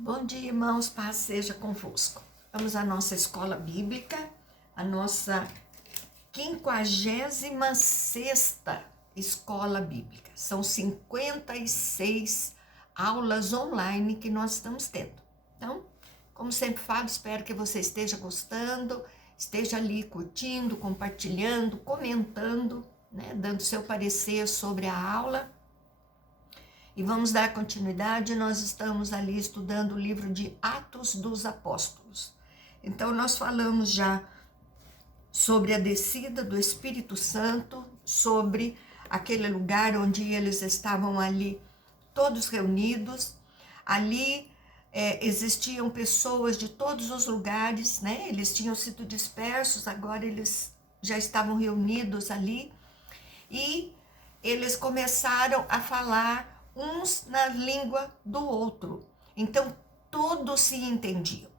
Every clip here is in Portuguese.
Bom dia, irmãos, paz seja convosco. Vamos à nossa escola bíblica, a nossa 56ª escola bíblica. São 56 aulas online que nós estamos tendo. Então, como sempre falo, espero que você esteja gostando, esteja ali curtindo, compartilhando, comentando, né, dando seu parecer sobre a aula. E vamos dar continuidade, nós estamos ali estudando o livro de Atos dos Apóstolos. Então, nós falamos já sobre a descida do Espírito Santo, sobre aquele lugar onde eles estavam ali todos reunidos. Ali existiam pessoas de todos os lugares, né? Eles tinham sido dispersos, agora eles já estavam reunidos ali. E eles começaram a falar uns na língua do outro. Então, todos se entendiam,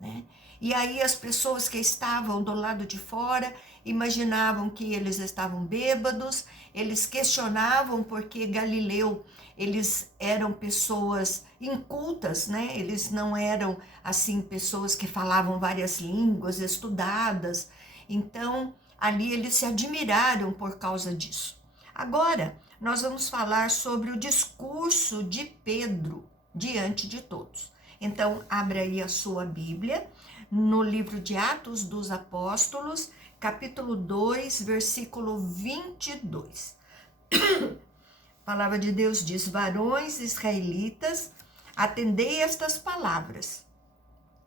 né? E aí as pessoas que estavam do lado de fora imaginavam que eles estavam bêbados, eles questionavam porque Galileu, eles eram pessoas incultas, né? Eles não eram, assim, pessoas que falavam várias línguas, estudadas. Então, ali eles se admiraram por causa disso. Agora, nós vamos falar sobre o discurso de Pedro diante de todos. Então, abra aí a sua Bíblia, no livro de Atos dos Apóstolos, capítulo 2, versículo 22. A palavra de Deus diz: varões israelitas, atendei estas palavras.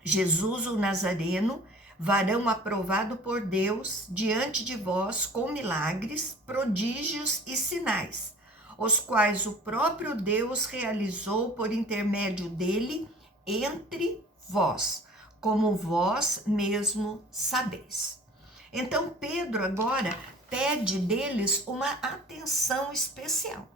Jesus o Nazareno, varão aprovado por Deus diante de vós com milagres, prodígios e sinais, os quais o próprio Deus realizou por intermédio dele entre vós, como vós mesmo sabeis. Então Pedro agora pede deles uma atenção especial,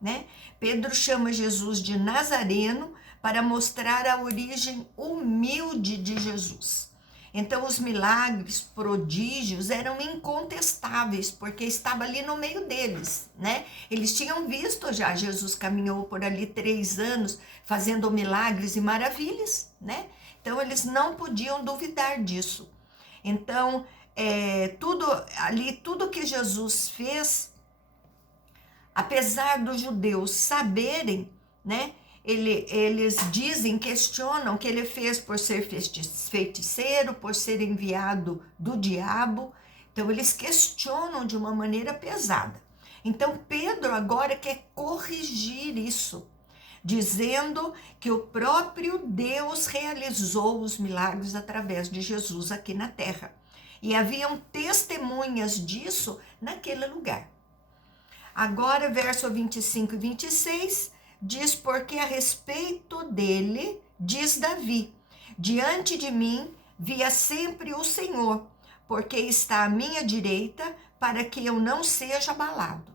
né? Pedro chama Jesus de Nazareno para mostrar a origem humilde de Jesus. Então, os milagres, prodígios eram incontestáveis, porque estava ali no meio deles, né? Eles tinham visto já, Jesus caminhou por ali 3 anos, fazendo milagres e maravilhas, né? Então, eles não podiam duvidar disso. Então, tudo que Jesus fez, apesar dos judeus saberem, né? Eles dizem, questionam que ele fez por ser feiticeiro, por ser enviado do diabo. Então, eles questionam de uma maneira pesada. Então, Pedro agora quer corrigir isso, dizendo que o próprio Deus realizou os milagres através de Jesus aqui na terra. E haviam testemunhas disso naquele lugar. Agora, verso 25 e 26, diz: porque a respeito dele, diz Davi, diante de mim via sempre o Senhor, porque está à minha direita, para que eu não seja abalado.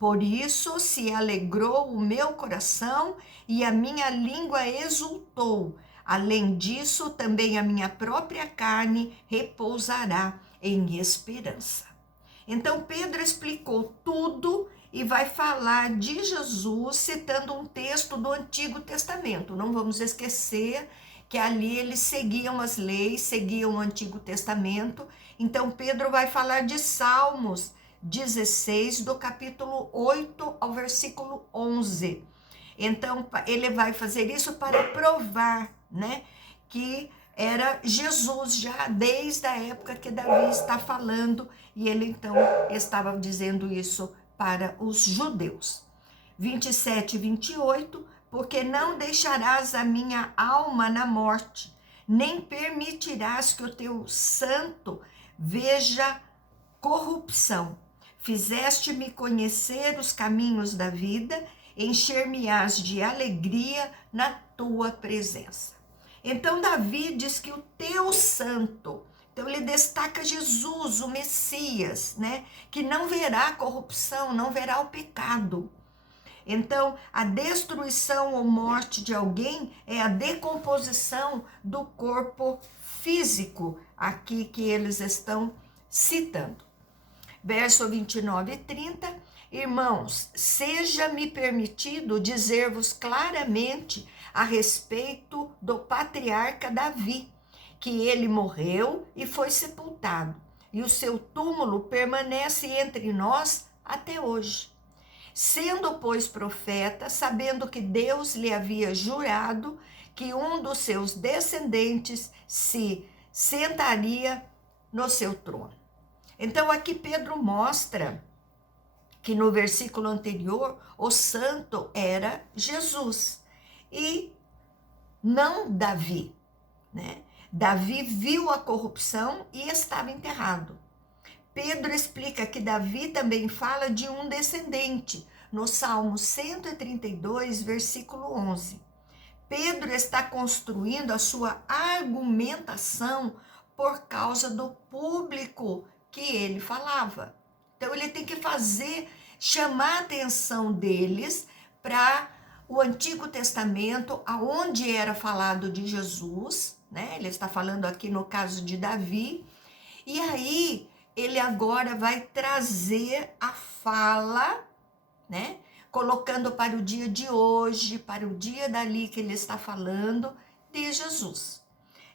Por isso se alegrou o meu coração e a minha língua exultou. Além disso, também a minha própria carne repousará em esperança. Então Pedro explicou tudo e vai falar de Jesus citando um texto do Antigo Testamento. Não vamos esquecer que ali eles seguiam as leis, seguiam o Antigo Testamento. Então Pedro vai falar de Salmos 16, do capítulo 8 ao versículo 11. Então ele vai fazer isso para provar, né, que era Jesus já desde a época que Davi está falando, e ele então estava dizendo isso para os judeus. 27 e 28, porque não deixarás a minha alma na morte, nem permitirás que o teu santo veja corrupção. Fizeste-me conhecer os caminhos da vida, encher-me-ás de alegria na tua presença. Então Davi diz que o teu santo, então ele destaca Jesus, o Messias, né? Que não verá corrupção, não verá o pecado. Então, a destruição ou morte de alguém é a decomposição do corpo físico, aqui que eles estão citando. Verso 29 e 30, Irmãos, seja-me permitido dizer-vos claramente a respeito do patriarca Davi, que ele morreu e foi sepultado, e o seu túmulo permanece entre nós até hoje. Sendo, pois, profeta, sabendo que Deus lhe havia jurado que um dos seus descendentes se sentaria no seu trono. Então, aqui Pedro mostra que no versículo anterior, o santo era Jesus e não Davi, né? Davi viu a corrupção e estava enterrado. Pedro explica que Davi também fala de um descendente, no Salmo 132, versículo 11. Pedro está construindo a sua argumentação por causa do público que ele falava. Então ele tem que chamar a atenção deles para o Antigo Testamento, aonde era falado de Jesus, né? Ele está falando aqui no caso de Davi, e aí ele agora vai trazer a fala, né? Colocando para o dia de hoje, para o dia dali que ele está falando de Jesus.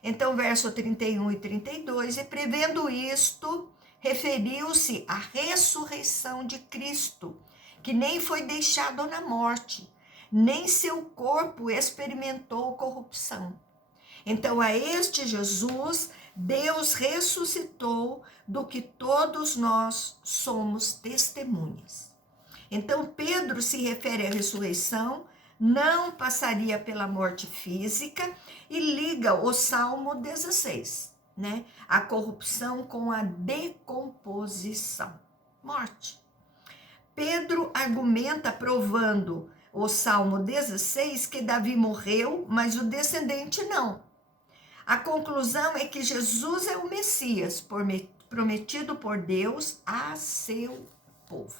Então, verso 31 e 32, e prevendo isto, referiu-se à ressurreição de Cristo, que nem foi deixado na morte, nem seu corpo experimentou corrupção. Então, a este Jesus, Deus ressuscitou, do que todos nós somos testemunhas. Então, Pedro se refere à ressurreição, não passaria pela morte física, e liga o Salmo 16, né? A corrupção com a decomposição, morte. Pedro argumenta provando o Salmo 16 que Davi morreu, mas o descendente não. A conclusão é que Jesus é o Messias, prometido por Deus a seu povo.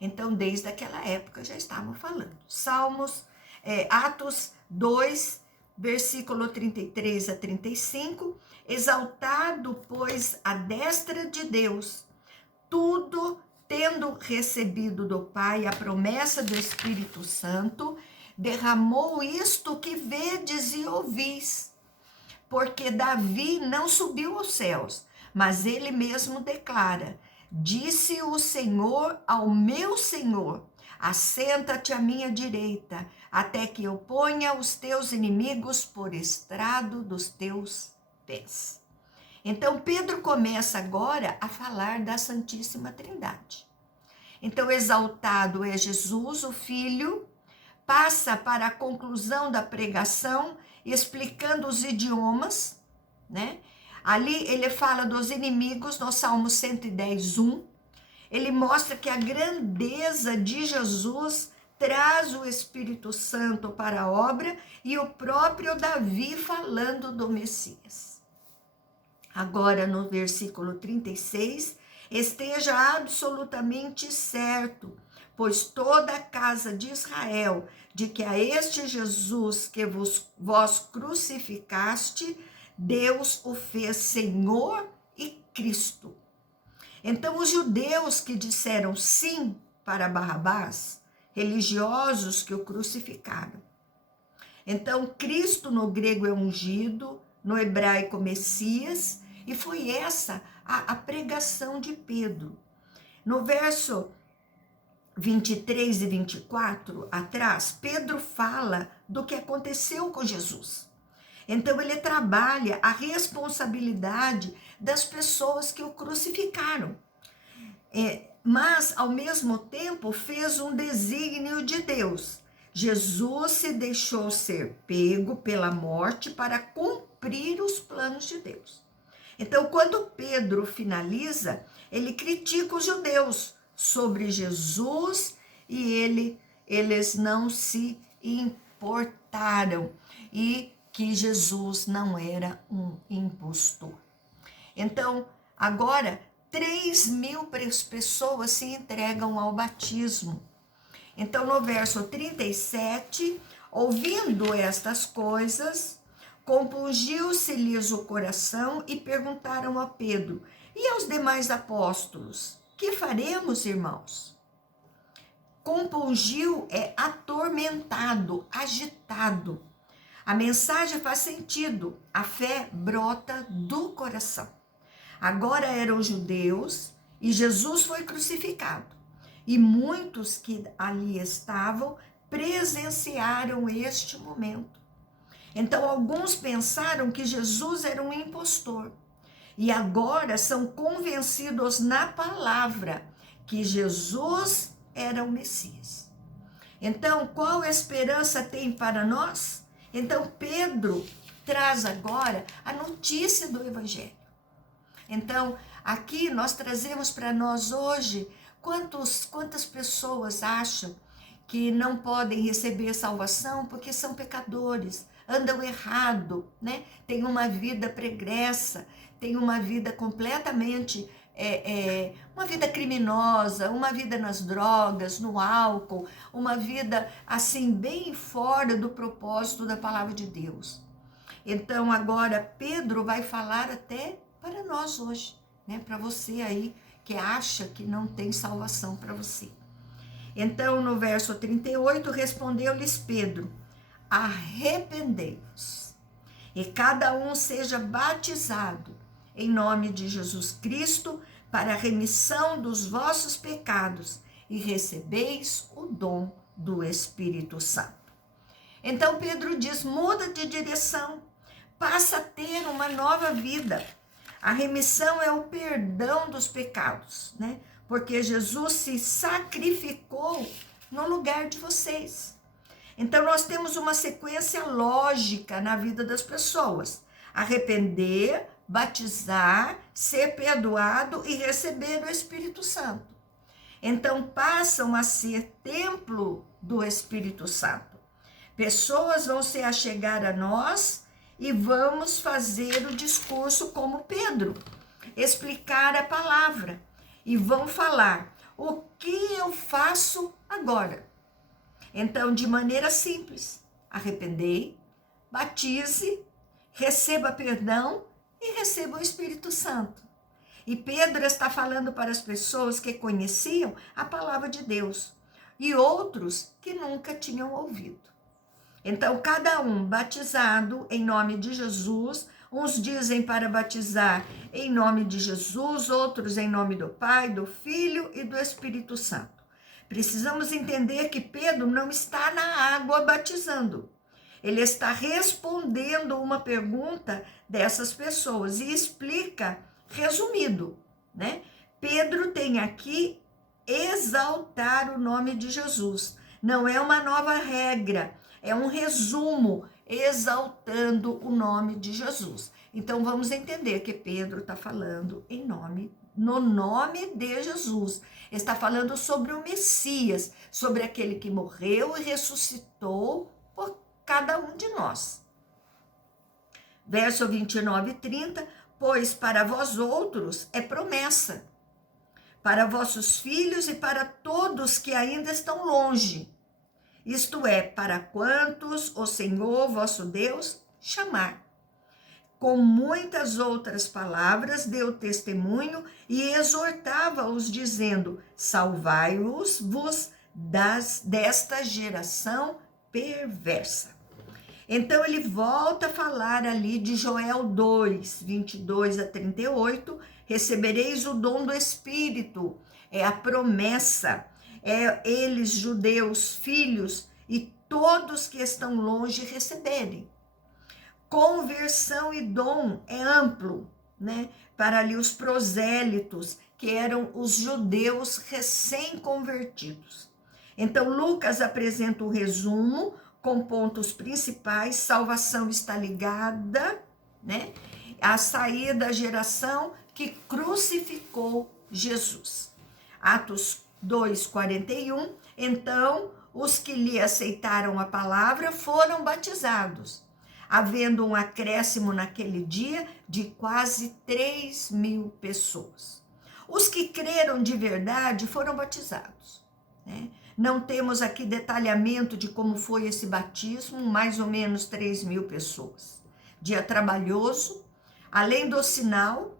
Então, desde aquela época já estavam falando. Atos 2, versículo 33 a 35, exaltado, pois, à destra de Deus, tudo tendo recebido do Pai a promessa do Espírito Santo, derramou isto que vedes e ouvis. Porque Davi não subiu aos céus, mas ele mesmo declara: disse o Senhor ao meu Senhor, assenta-te à minha direita, até que eu ponha os teus inimigos por estrado dos teus pés. Então Pedro começa agora a falar da Santíssima Trindade. Então, exaltado é Jesus, o Filho, passa para a conclusão da pregação, explicando os idiomas, né? Ali ele fala dos inimigos no Salmo 110, 1. Ele mostra que a grandeza de Jesus traz o Espírito Santo para a obra, e o próprio Davi falando do Messias. Agora, no versículo 36, esteja absolutamente certo, pois toda a casa de Israel, de que a este Jesus que vós crucificaste, Deus o fez Senhor e Cristo. Então, os judeus que disseram sim para Barrabás, religiosos que o crucificaram. Então, Cristo no grego é ungido, no hebraico Messias, e foi essa a pregação de Pedro. No verso 23 e 24, atrás, Pedro fala do que aconteceu com Jesus. Então, ele trabalha a responsabilidade das pessoas que o crucificaram. Mas, ao mesmo tempo, fez um desígnio de Deus. Jesus se deixou ser pego pela morte para cumprir os planos de Deus. Então, quando Pedro finaliza, ele critica os judeus sobre Jesus e eles não se importaram e que Jesus não era um impostor. Então, agora, 3.000 pessoas se entregam ao batismo. Então, no verso 37, ouvindo estas coisas, compungiu-se-lhes o coração e perguntaram a Pedro: e aos demais apóstolos, que faremos, irmãos? Compungiu é atormentado, agitado. A mensagem faz sentido, a fé brota do coração. Agora eram judeus e Jesus foi crucificado. E muitos que ali estavam presenciaram este momento. Então, alguns pensaram que Jesus era um impostor. E agora são convencidos na palavra que Jesus era o Messias. Então, qual esperança tem para nós? Então, Pedro traz agora a notícia do Evangelho. Então, aqui nós trazemos para nós hoje quantas pessoas acham que não podem receber salvação porque são pecadores, andam errado, né? Tem uma vida pregressa, tem uma vida completamente, uma vida criminosa, uma vida nas drogas, no álcool, uma vida assim bem fora do propósito da palavra de Deus. Então agora Pedro vai falar até para nós hoje, né? Para você aí que acha que não tem salvação para você. Então no verso 38 respondeu-lhes Pedro: arrependei-vos e cada um seja batizado em nome de Jesus Cristo para a remissão dos vossos pecados e recebeis o dom do Espírito Santo. Então Pedro diz, muda de direção, passa a ter uma nova vida. A remissão é o perdão dos pecados, né? Porque Jesus se sacrificou no lugar de vocês. Então nós temos uma sequência lógica na vida das pessoas: arrepender, batizar, ser perdoado e receber o Espírito Santo. Então passam a ser templo do Espírito Santo. Pessoas vão se achegar a nós e vamos fazer o discurso como Pedro, explicar a palavra e vão falar: o que eu faço agora? Então, de maneira simples, arrependei, batize, receba perdão e receba o Espírito Santo. E Pedro está falando para as pessoas que conheciam a palavra de Deus e outros que nunca tinham ouvido. Então, cada um batizado em nome de Jesus, uns dizem para batizar em nome de Jesus, outros em nome do Pai, do Filho e do Espírito Santo. Precisamos entender que Pedro não está na água batizando. Ele está respondendo uma pergunta dessas pessoas e explica resumido, né? Pedro tem aqui exaltar o nome de Jesus. Não é uma nova regra, é um resumo exaltando o nome de Jesus. Então vamos entender que Pedro está falando no nome de Jesus. Está falando sobre o Messias, sobre aquele que morreu e ressuscitou por cada um de nós. Verso 29 e 30, pois para vós outros é promessa, para vossos filhos e para todos que ainda estão longe, isto é, para quantos o Senhor vosso Deus chamar. Com muitas outras palavras deu testemunho e exortava-os, dizendo: salvai-vos desta geração perversa. Então ele volta a falar ali de Joel 2, 22 a 38, recebereis o dom do Espírito, é a promessa, eles, judeus, filhos e todos que estão longe receberem. Conversão e dom é amplo, né? Para ali os prosélitos, que eram os judeus recém-convertidos. Então Lucas apresenta o resumo com pontos principais. Salvação está ligada, né, à saída da geração que crucificou Jesus. Atos 2:41, então os que lhe aceitaram a palavra foram batizados, havendo um acréscimo naquele dia de quase 3.000 pessoas. Os que creram de verdade foram batizados, né? Não temos aqui detalhamento de como foi esse batismo, mais ou menos 3.000 pessoas. Dia trabalhoso, além do sinal,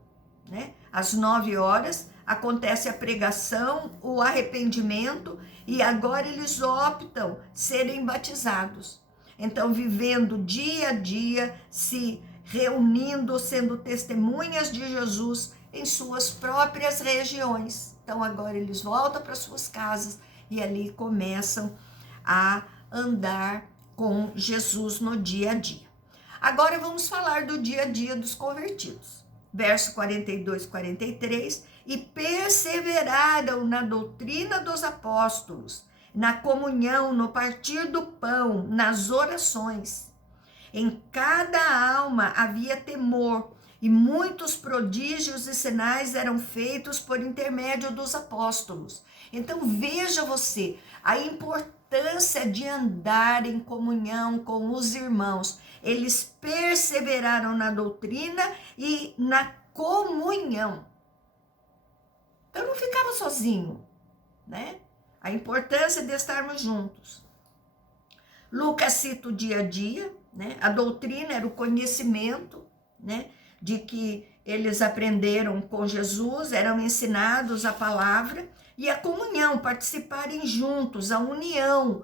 né? Às 9 horas acontece a pregação, o arrependimento, e agora eles optam serem batizados. Então, vivendo dia a dia, se reunindo, sendo testemunhas de Jesus em suas próprias regiões. Então, agora eles voltam para suas casas e ali começam a andar com Jesus no dia a dia. Agora vamos falar do dia a dia dos convertidos. Verso 42 e 43, e perseveraram na doutrina dos apóstolos, na comunhão, no partir do pão, nas orações. Em cada alma havia temor, e muitos prodígios e sinais eram feitos por intermédio dos apóstolos. Então veja você a importância de andar em comunhão com os irmãos. Eles perseveraram na doutrina e na comunhão. Então não ficava sozinho, né? A importância de estarmos juntos. Lucas cita o dia a dia, né? A doutrina era o conhecimento, né? De que eles aprenderam com Jesus, eram ensinados a palavra, e a comunhão, participarem juntos, a união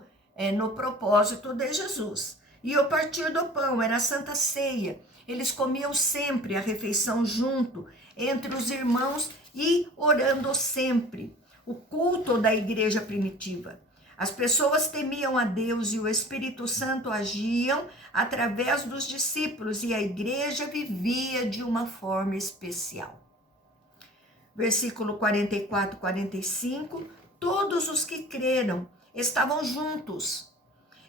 no propósito de Jesus. E o partir do pão, era a Santa Ceia. Eles comiam sempre a refeição junto, entre os irmãos, e orando sempre. O culto da igreja primitiva. As pessoas temiam a Deus e o Espírito Santo agiam através dos discípulos, e a igreja vivia de uma forma especial. Versículo 44, 45, todos os que creram estavam juntos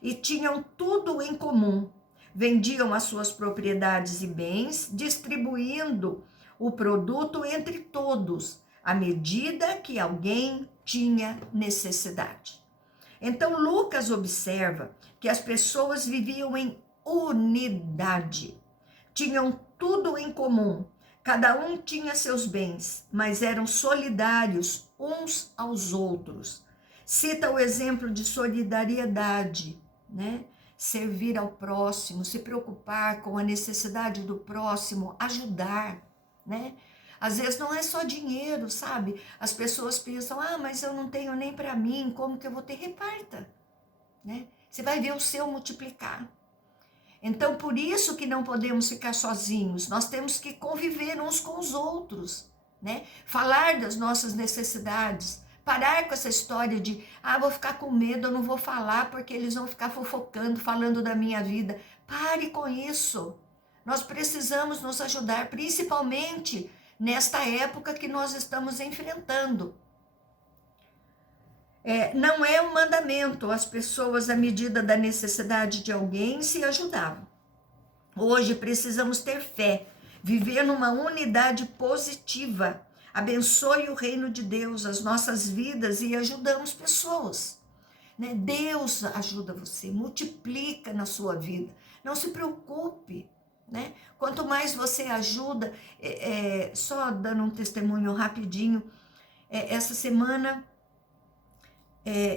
e tinham tudo em comum. Vendiam as suas propriedades e bens, distribuindo o produto entre todos, à medida que alguém tinha necessidade. Então, Lucas observa que as pessoas viviam em unidade, tinham tudo em comum, cada um tinha seus bens, mas eram solidários uns aos outros. Cita o exemplo de solidariedade, né? Servir ao próximo, se preocupar com a necessidade do próximo, ajudar, né? Às vezes não é só dinheiro, sabe? As pessoas pensam, mas eu não tenho nem para mim, como que eu vou ter? Reparta, né? Você vai ver o seu multiplicar. Então, por isso que não podemos ficar sozinhos, nós temos que conviver uns com os outros, né? Falar das nossas necessidades, parar com essa história de, vou ficar com medo, eu não vou falar porque eles vão ficar fofocando, falando da minha vida. Pare com isso. Nós precisamos nos ajudar, principalmente nesta época que nós estamos enfrentando. Não é um mandamento, as pessoas, à medida da necessidade de alguém, se ajudavam. Hoje precisamos ter fé, viver numa unidade positiva. Abençoe o reino de Deus, as nossas vidas, e ajudamos pessoas, né? Deus ajuda você, multiplica na sua vida. Não se preocupe, né? Quanto mais você ajuda, só dando um testemunho rapidinho, essa semana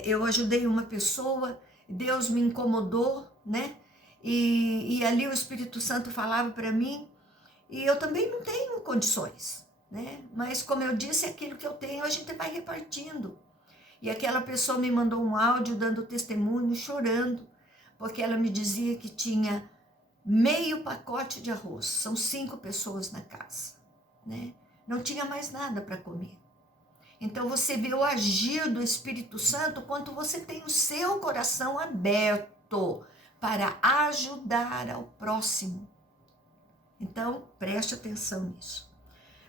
eu ajudei uma pessoa, Deus me incomodou, né? E ali o Espírito Santo falava para mim, e eu também não tenho condições, né? Mas como eu disse, aquilo que eu tenho a gente vai repartindo. E aquela pessoa me mandou um áudio dando testemunho, chorando, porque ela me dizia que tinha meio pacote de arroz, são 5 pessoas na casa, né? Não tinha mais nada para comer. Então você vê o agir do Espírito Santo quando você tem o seu coração aberto para ajudar ao próximo. Então preste atenção nisso.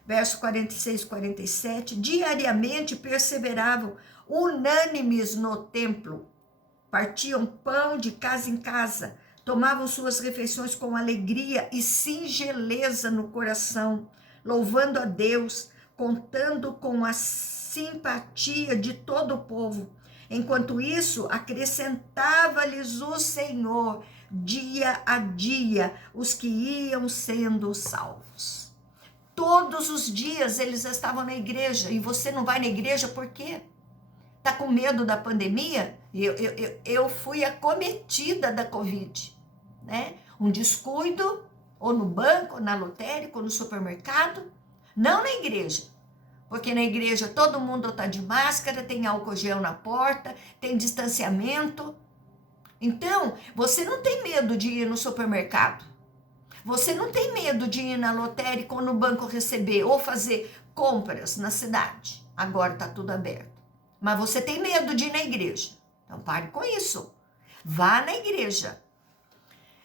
Verso 46 e 47, diariamente perseveravam unânimes no templo, partiam pão de casa em casa, tomavam suas refeições com alegria e singeleza no coração, louvando a Deus, contando com a simpatia de todo o povo. Enquanto isso, acrescentava-lhes o Senhor, dia a dia, os que iam sendo salvos. Todos os dias eles estavam na igreja, e você não vai na igreja por quê? Está com medo da pandemia? Eu fui acometida da Covid, né? Um descuido, ou no banco, ou na lotérica, ou no supermercado, Não na igreja, porque na igreja todo mundo está de máscara, tem álcool gel na porta, tem distanciamento. Então, você não tem medo de ir no supermercado. Você não tem medo de ir na lotérica ou no banco receber ou fazer compras na cidade. Agora está tudo aberto. Mas você tem medo de ir na igreja. Então, pare com isso. Vá na igreja.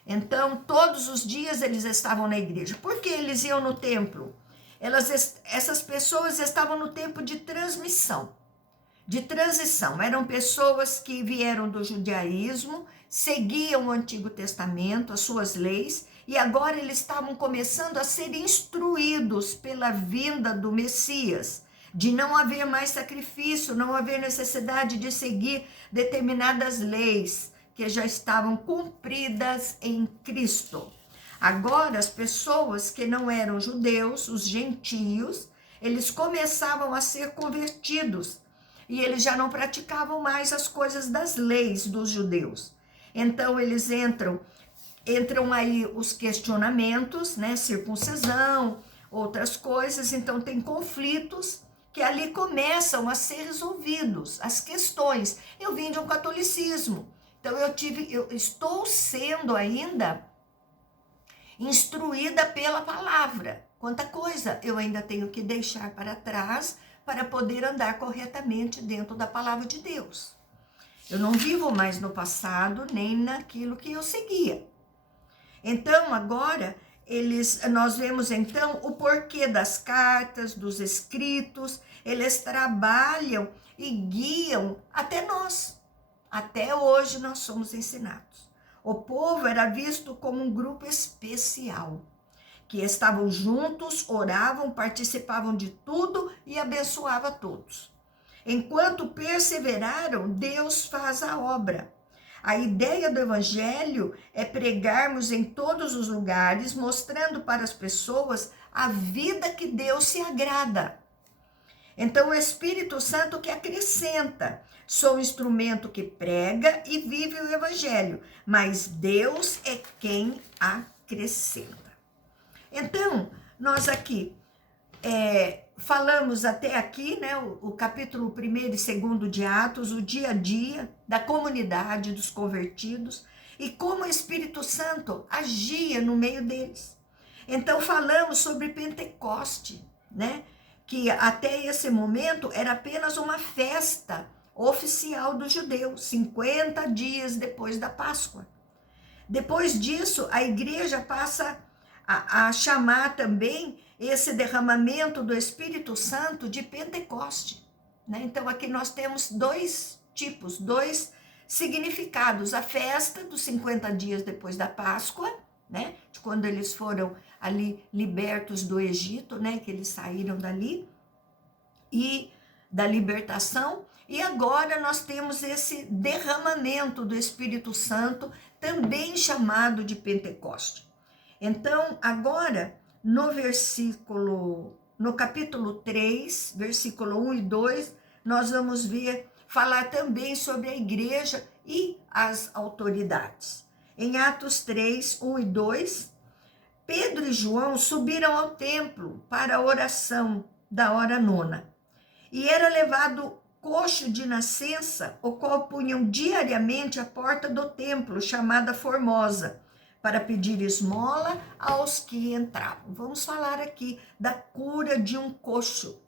Então, todos os dias eles estavam na igreja. Por que eles iam no templo? Essas pessoas estavam no tempo de transição. Eram pessoas que vieram do judaísmo, seguiam o Antigo Testamento, as suas leis, e agora eles estavam começando a ser instruídos pela vinda do Messias, de não haver mais sacrifício, não haver necessidade de seguir determinadas leis que já estavam cumpridas em Cristo. Agora, as pessoas que não eram judeus, os gentios, eles começavam a ser convertidos e eles já não praticavam mais as coisas das leis dos judeus. Então, eles entram aí os questionamentos, né? Circuncisão, outras coisas. Então, tem conflitos que ali começam a ser resolvidos, as questões. Eu vim de um catolicismo, então eu estou sendo ainda instruída pela palavra. Quanta coisa eu ainda tenho que deixar para trás para poder andar corretamente dentro da palavra de Deus. Eu não vivo mais no passado, nem naquilo que eu seguia. Então, agora, nós vemos então o porquê das cartas, dos escritos, eles trabalham e guiam até nós. Até hoje nós somos ensinados. O povo era visto como um grupo especial, que estavam juntos, oravam, participavam de tudo e abençoava todos. Enquanto perseveraram, Deus faz a obra. A ideia do evangelho é pregarmos em todos os lugares, mostrando para as pessoas a vida que Deus se agrada. Então, o Espírito Santo que acrescenta. Sou um instrumento que prega e vive o evangelho, mas Deus é quem acrescenta. Então, nós aqui falamos até aqui, né, o capítulo 1º e 2º de Atos, o dia a dia da comunidade, dos convertidos, e como o Espírito Santo agia no meio deles. Então, falamos sobre Pentecoste, né, que até esse momento era apenas uma festa oficial dos judeus, 50 dias depois da Páscoa. Depois disso, a igreja passa a chamar também esse derramamento do Espírito Santo de Pentecoste, né? Então, aqui nós temos dois tipos, dois significados. A festa dos 50 dias depois da Páscoa, né? De quando eles foram ali libertos do Egito, né? Que eles saíram dali, e da libertação. E agora nós temos esse derramamento do Espírito Santo, também chamado de Pentecoste. Então, agora, no capítulo 3, versículo 1 e 2, nós vamos falar também sobre a igreja e as autoridades. Em Atos 3, 1 e 2, Pedro e João subiram ao templo para a oração da hora nona. E era levado coxo de nascença, o qual punham diariamente à porta do templo, chamada Formosa, para pedir esmola aos que entravam. Vamos falar aqui da cura de um coxo.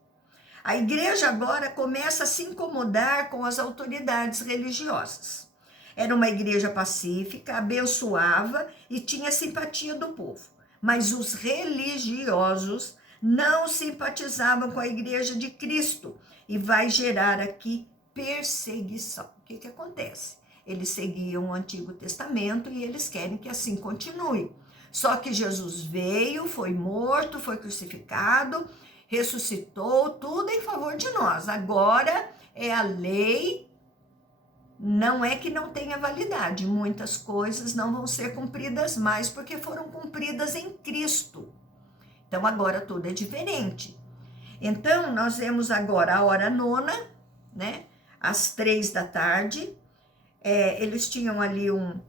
A igreja agora começa a se incomodar com as autoridades religiosas. Era uma igreja pacífica, abençoava e tinha simpatia do povo. Mas os religiosos não simpatizavam com a igreja de Cristo e vai gerar aqui perseguição. O que acontece? Eles seguiam o Antigo Testamento e eles querem que assim continue. Só que Jesus veio, foi morto, foi crucificado, ressuscitou, tudo em favor de nós. Agora é a lei, não é que não tenha validade. Muitas coisas não vão ser cumpridas mais porque foram cumpridas em Cristo. Então agora tudo é diferente. Então nós vemos agora a hora nona, né? Às 3 da tarde. Eles tinham ali um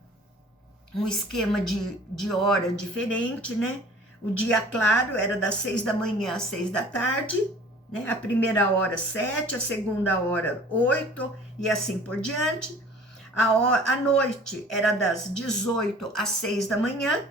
esquema de hora diferente, né? O dia claro era das 6 da manhã às 6 da tarde, né? A primeira hora 7, a segunda hora 8 e assim por diante. A noite era das 18 às 6 da manhã.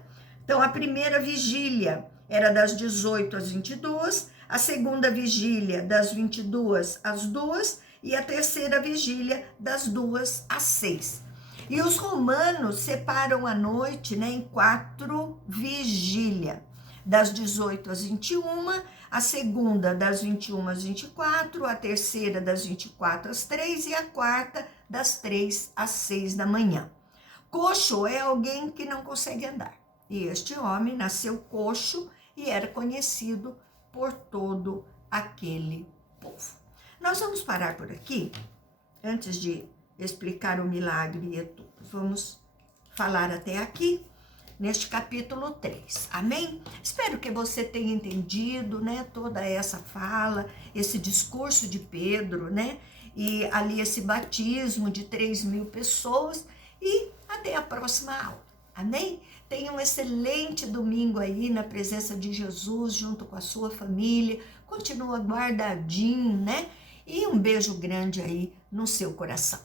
Então, a primeira vigília era das 18 às 22, a segunda vigília das 22 às 2 e a terceira vigília das 2 às 6. E os romanos separam a noite, né, em 4 vigílias, das 18 às 21, a segunda das 21 às 24, a terceira das 24 às 3 e a quarta das 3 às 6 da manhã. Coxo é alguém que não consegue andar. E este homem nasceu coxo e era conhecido por todo aquele povo. Nós vamos parar por aqui, antes de explicar o milagre e tudo. Vamos falar até aqui, neste capítulo 3. Amém? Espero que você tenha entendido, né, toda essa fala, esse discurso de Pedro, né, e ali esse batismo de 3.000 pessoas, e até a próxima aula. Amém? Tenha um excelente domingo aí na presença de Jesus, junto com a sua família. Continua guardadinho, né? E um beijo grande aí no seu coração.